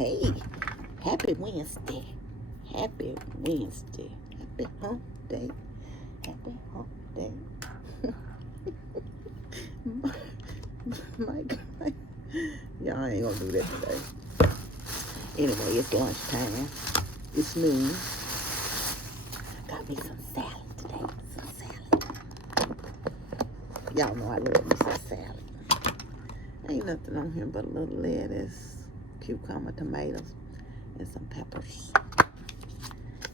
Hey, happy Wednesday. Happy Wednesday. Happy hump day. Happy hump day. my God. Y'all ain't gonna do that today. Anyway, it's lunchtime. It's noon. Got me some salad today. Some salad. Y'all know I love me some salad. Ain't nothing on here but a little lettuce, cucumber, tomatoes, and some peppers.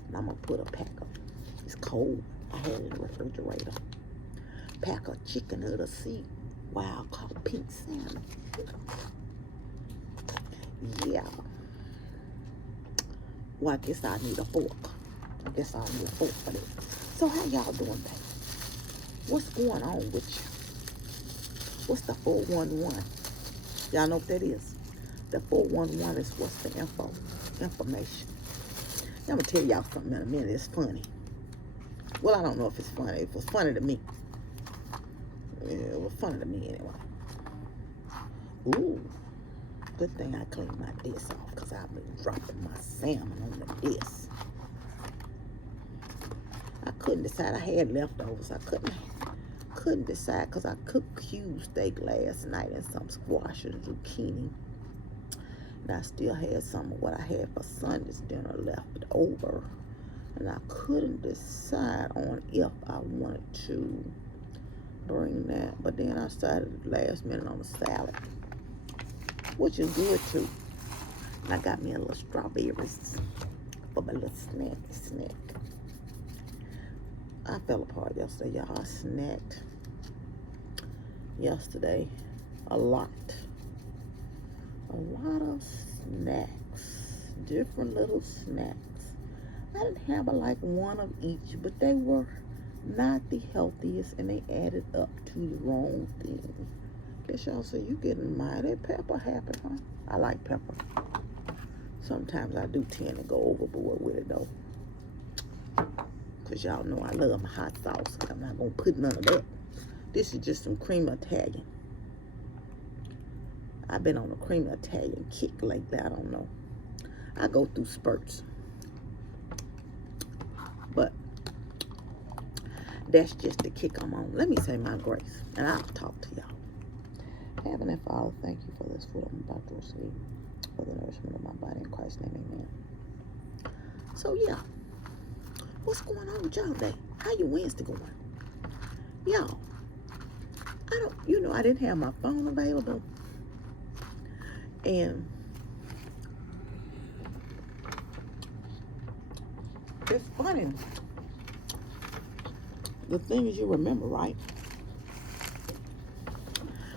And I'm gonna put a pack of, it's cold, I had it in the refrigerator, pack of chicken of the sea, wild caught pink salmon. Yeah. Well, I guess I need a fork. I guess I'll need a fork for this. So how y'all doing, baby? What's going on with you? What's the 411? Y'all know what that is? The 411 is what's the information. I'm going to tell y'all something in a minute. It's funny. Well, I don't know if it's funny. It was funny to me. It was funny to me anyway. Ooh. Good thing I cleaned my dish off because I've been dropping my salmon on the dish. I couldn't decide. I had leftovers. I couldn't decide because I cooked cube steak last night and some squash and zucchini. And I still had some of what I had for Sunday's dinner left over. And I couldn't decide on if I wanted to bring that. But then I decided at the last minute on a salad, which is good too. And I got me a little strawberries for my little snack. I fell apart yesterday, y'all. I snacked yesterday a lot of snacks, different little snacks. I didn't have like one of each, but they were not the healthiest and they added up to the wrong thing. Guess y'all say you getting mighty pepper happy, huh? I like pepper. Sometimes I do tend to go overboard with it though. Cause y'all know I love my hot sauce. I'm not gonna put none of that. This is just some cream Italian. I've been on a cream Italian kick lately. I don't know. I go through spurts. But that's just the kick I'm on. Let me say my grace. And I'll talk to y'all. Heavenly Father, thank you for this food I'm about to receive. For the nourishment of my body in Christ's name, amen. So yeah. What's going on with y'all today? How your Wednesday going? Y'all, I didn't have my phone available. And it's funny. The things you remember, right?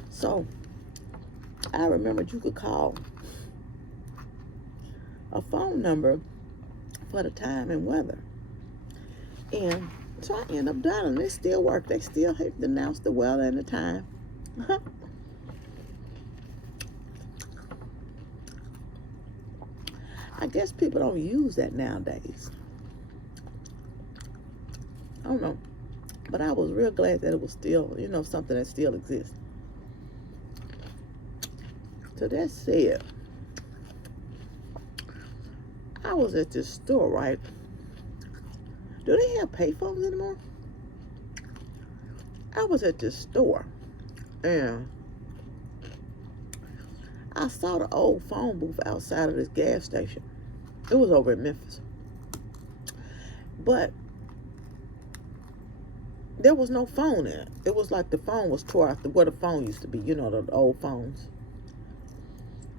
So, I remembered you could call a phone number for the time and weather. And so I end up dialing. They still work. They still have to announce the weather and the time. I guess people don't use that nowadays. I don't know. But I was real glad that it was still, something that still exists. So that said, I was at this store, right? Do they have payphones anymore? I was at this store and I saw the old phone booth outside of this gas station. It was over in Memphis. But there was no phone in it. It was like the phone was tore out where the phone used to be, the old phones.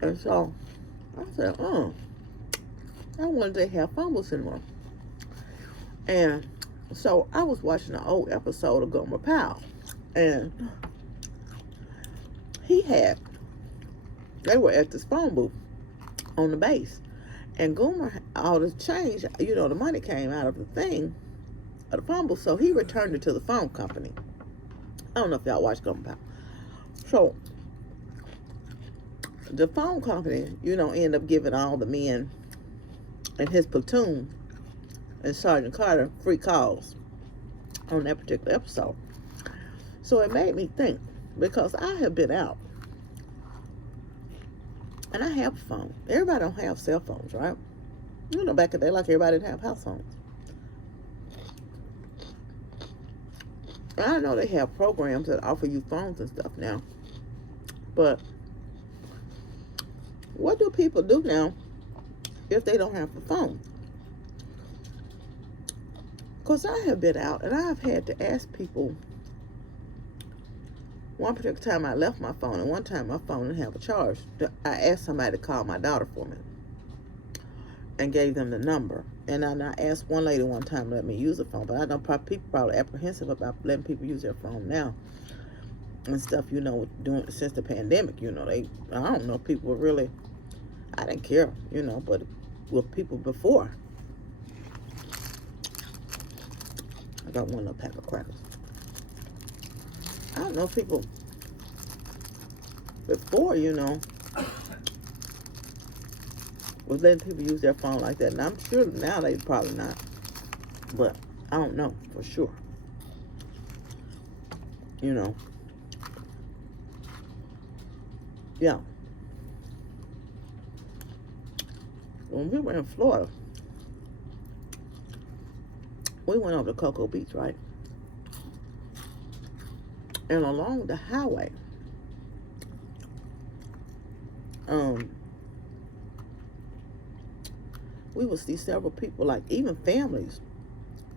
And so I said, I don't want to have phone booths anymore. And so I was watching an old episode of Gomer Pyle. And they were at this phone booth on the base. And Gomer, all the change, the money came out of the thing, of the phone booth. So he returned it to the phone company. I don't know if y'all watch Gomer Pyle. So the phone company, end up giving all the men in his platoon and Sergeant Carter free calls on that particular episode. So it made me think, because I have been out And I have a phone. Everybody don't have cell phones, right? You know, back in the day, like everybody didn't have house phones. And I know they have programs that offer you phones and stuff now. But what do people do now if they don't have a phone? Because I have been out and I've had to ask people. One particular time I left my phone, and one time my phone didn't have a charge. I asked somebody to call my daughter for me and gave them the number. And I asked one lady one time to let me use the phone, but I know people probably apprehensive about letting people use their phone now and stuff, you know, since the pandemic, you know, I don't know, people were really, I didn't care, you know, but with people before, I got one little pack of crackers. I don't know, people before, you know, was letting people use their phone like that. And I'm sure now they probably not. But I don't know for sure. You know. Yeah. When we were in Florida, we went over to Cocoa Beach, right? And along the highway, we would see several people, like even families.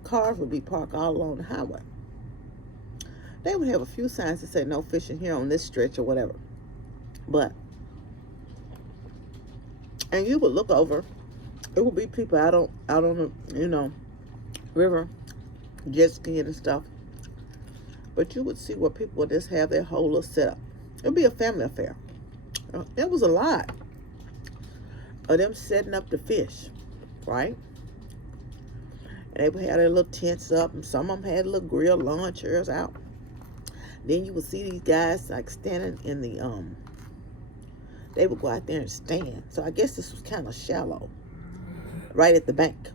Cars would be parked all along the highway. They would have a few signs that say no fishing here on this stretch or whatever. But, and you would look over, it would be people out on the, you know, river, jet skiing and stuff. But you would see where people would just have their whole little setup. It would be a family affair. There was a lot of them setting up the fish, right? And they would have their little tents up, and some of them had little grill lawn chairs out. Then you would see these guys like standing in the, they would go out there and stand. So I guess this was kind of shallow, right at the bank,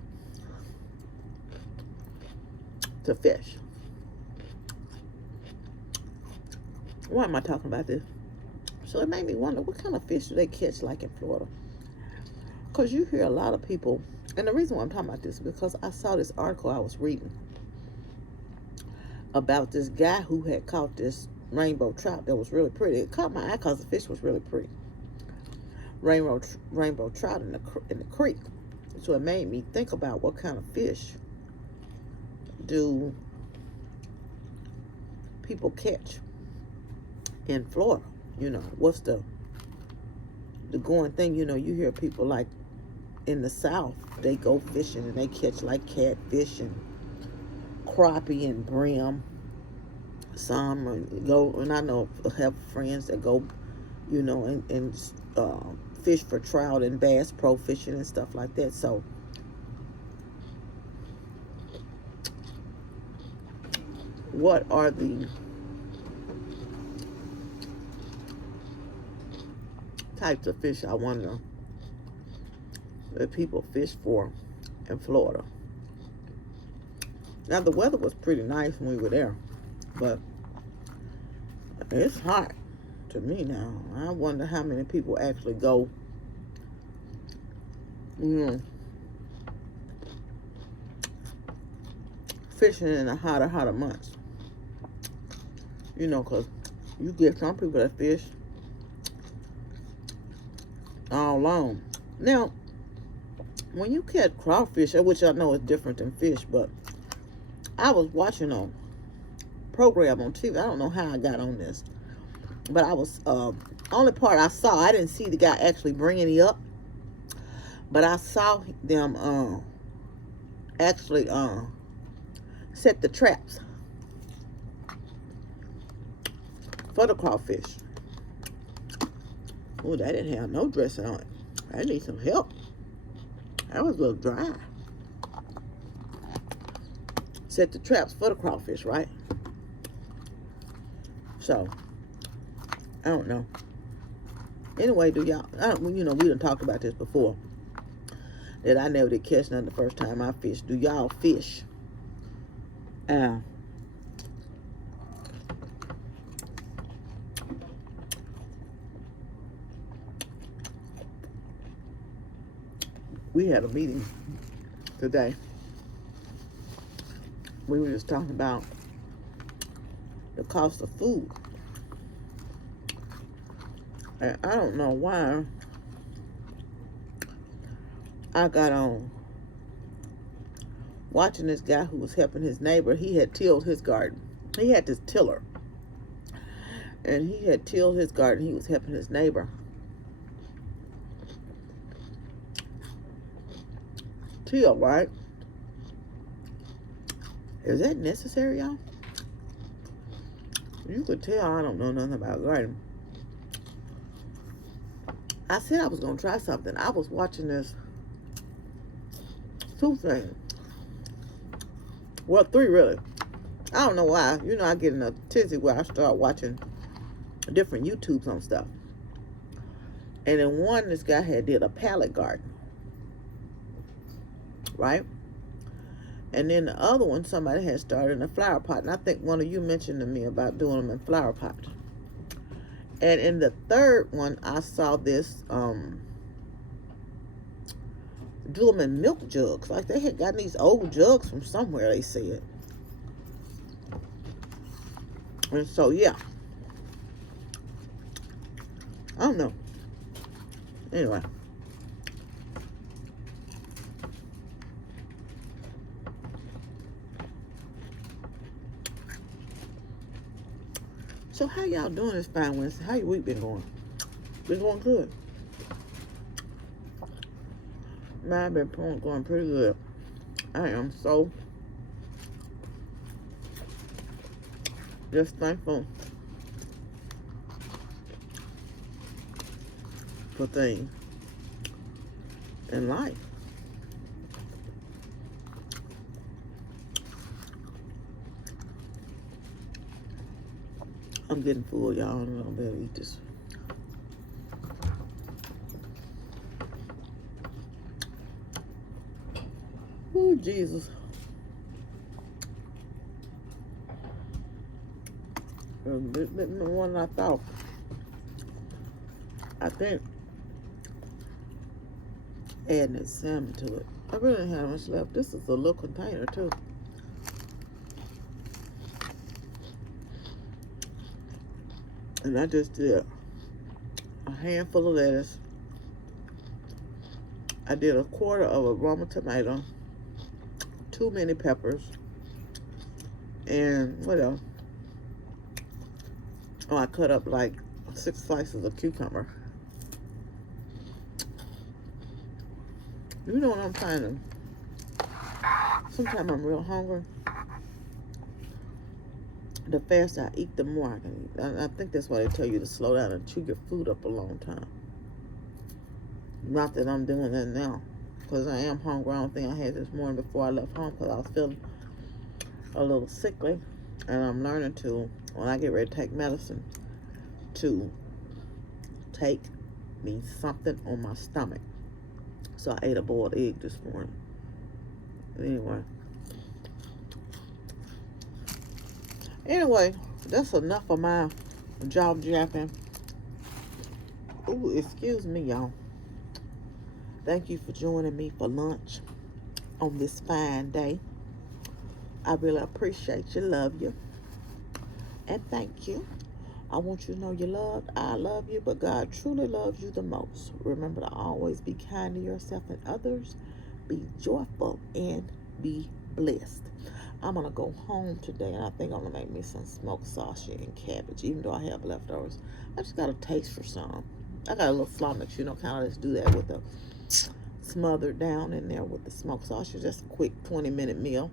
to fish. Why am I talking about this? So it made me wonder, what kind of fish do they catch like in Florida? Because you hear a lot of people, and the reason why I'm talking about this is because I saw this article I was reading about this guy who had caught this rainbow trout that was really pretty. It caught my eye because the fish was really pretty. Rainbow trout in the creek. So it made me think about what kind of fish do people catch in Florida. You know, what's the going thing? You know, you hear people like in the South, they go fishing and they catch like catfish and crappie and brim. Some go, and I know have friends that go, you know, and fish for trout and bass, pro fishing and stuff like that. So what are the types of fish, I wonder, that people fish for in Florida? Now the weather was pretty nice when we were there, but it's hot to me now. I wonder how many people actually go, you know, fishing in the hotter months. You know, because you get some people that fish all along. Now, when you catch crawfish, which I know is different than fish, but I was watching a program on TV. I don't know how I got on this, but I was, only part I saw, I didn't see the guy actually bringing it up, but I saw them actually set the traps for the crawfish. Oh, that didn't have no dressing on it. I need some help. That was a little dry. Set the traps for the crawfish, right? So, I don't know. Anyway, do y'all, you know, we done talked about this before, that I never did catch none the first time I fished. Do y'all fish? We had a meeting today. We were just talking about the cost of food. And I don't know why I got on watching this guy who was helping his neighbor. He had tilled his garden. He had this tiller. And he had tilled his garden. He was helping his neighbor till, right? Is that necessary, y'all? You could tell I don't know nothing about gardening. I said I was going to try something. I was watching this 2 things. Well, 3 really. I don't know why. You know, I get in a tizzy where I start watching different YouTubes on stuff. And in one, this guy did a pallet garden. Right? And then the other one, somebody had started in a flower pot. And I think one of you mentioned to me about doing them in flower pots. And in the third one, I saw this, do them in milk jugs. Like they had gotten these old jugs from somewhere, they said. And so, yeah. I don't know. Anyway. So how y'all doing this fine Wednesday? How your week been going? Been going good. Mine been going pretty good. I am so just thankful for things in life. I'm getting full, y'all. I'm gonna better eat this. Oh, Jesus. A bit more than I thought. I think adding that salmon to it. I really didn't have much left. This is a little container, too. And I just did a handful of lettuce. I did a quarter of a Roma tomato, 2 mini peppers, and what else? Oh, I cut up like 6 slices of cucumber. You know what I'm trying to... Sometimes I'm real hungry. The faster I eat, the more I can eat. I think that's why they tell you to slow down and chew your food up a long time. Not that I'm doing that now, because I am hungry. I don't think I had this morning before I left home because I was feeling a little sickly. And I'm learning to, when I get ready to take medicine, to take me something on my stomach. So I ate a boiled egg this morning. Anyway, that's enough of my jaw japping. Ooh, excuse me, y'all. Thank you for joining me for lunch on this fine day. I really appreciate you, love you, and thank you. I want you to know you're loved. I love you, but God truly loves you the most. Remember to always be kind to yourself and others. Be joyful and be blessed. I'm going to go home today, and I think I'm going to make me some smoked sausage and cabbage, even though I have leftovers. I just got a taste for some. I got a little flummox, you know, kind of just do that with the smothered down in there with the smoked sausage. Just a quick 20-minute meal.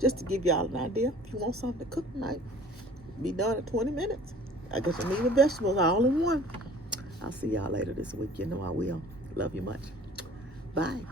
Just to give y'all an idea, if you want something to cook tonight, be done in 20 minutes. I got some meat and vegetables all in one. I'll see y'all later this week. You know I will. Love you much. Bye.